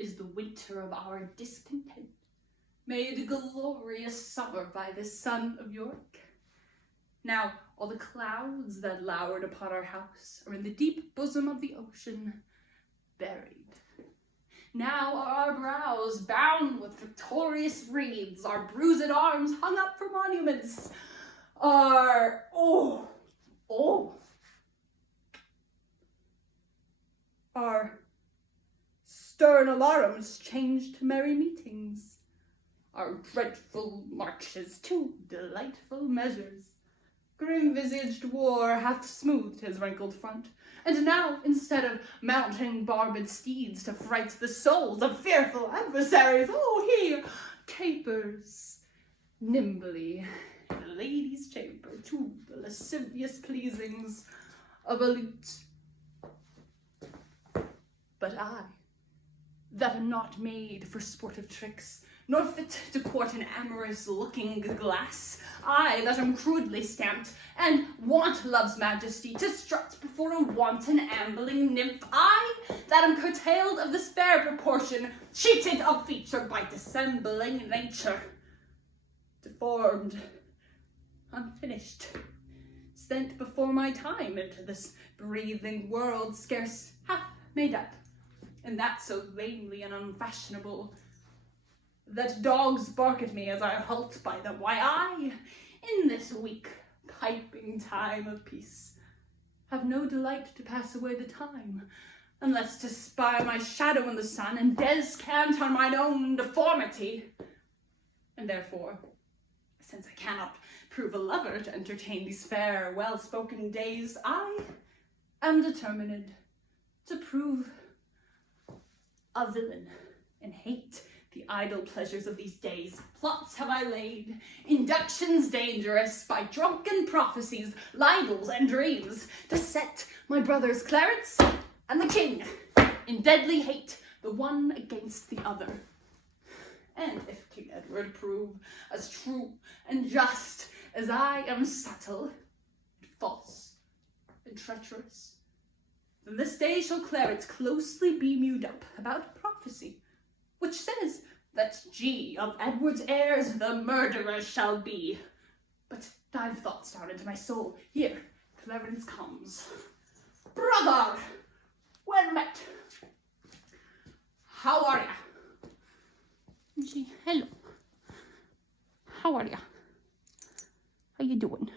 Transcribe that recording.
is the winter of our discontent, made glorious summer by the son of York. Now all the clouds that lowered upon our house are in the deep bosom of the ocean, buried. Now are our brows bound with victorious wreaths, our bruised arms hung up for monuments, our stern alarums changed to merry meetings, our dreadful marches to delightful measures. Grim-visaged war hath smoothed his wrinkled front, and now, instead of mounting barbed steeds to fright the souls of fearful adversaries, he capers nimbly in the lady's chamber to the lascivious pleasings of a lute. But I, that am not made for sportive tricks, nor fit to court an amorous looking glass, I that am crudely stamped, and want love's majesty to strut before a wanton ambling nymph, I that am curtailed of this fair proportion, cheated of feature by dissembling nature, deformed, unfinished, sent before my time into this breathing world scarce half made up, and that so vainly and unfashionable, that dogs bark at me as I halt by them. Why, I, in this weak piping time of peace, have no delight to pass away the time, unless to spy my shadow in the sun and descant on mine own deformity. And therefore, since I cannot prove a lover to entertain these fair, well-spoken days, I am determined to prove a villain and hate the idle pleasures of these days. Plots have I laid, inductions dangerous, by drunken prophecies, libels, and dreams, to set my brothers Clarence and the king in deadly hate, the one against the other. And if King Edward prove as true and just as I am subtle, and false, and treacherous, then this day shall Clarence closely be mewed up about prophecy, which says that G of Edward's heirs the murderer shall be. But dive thoughts down into my soul. Here, Clarence comes. Brother, well met. How are ya? Gee, hello. How are ya? How you doing?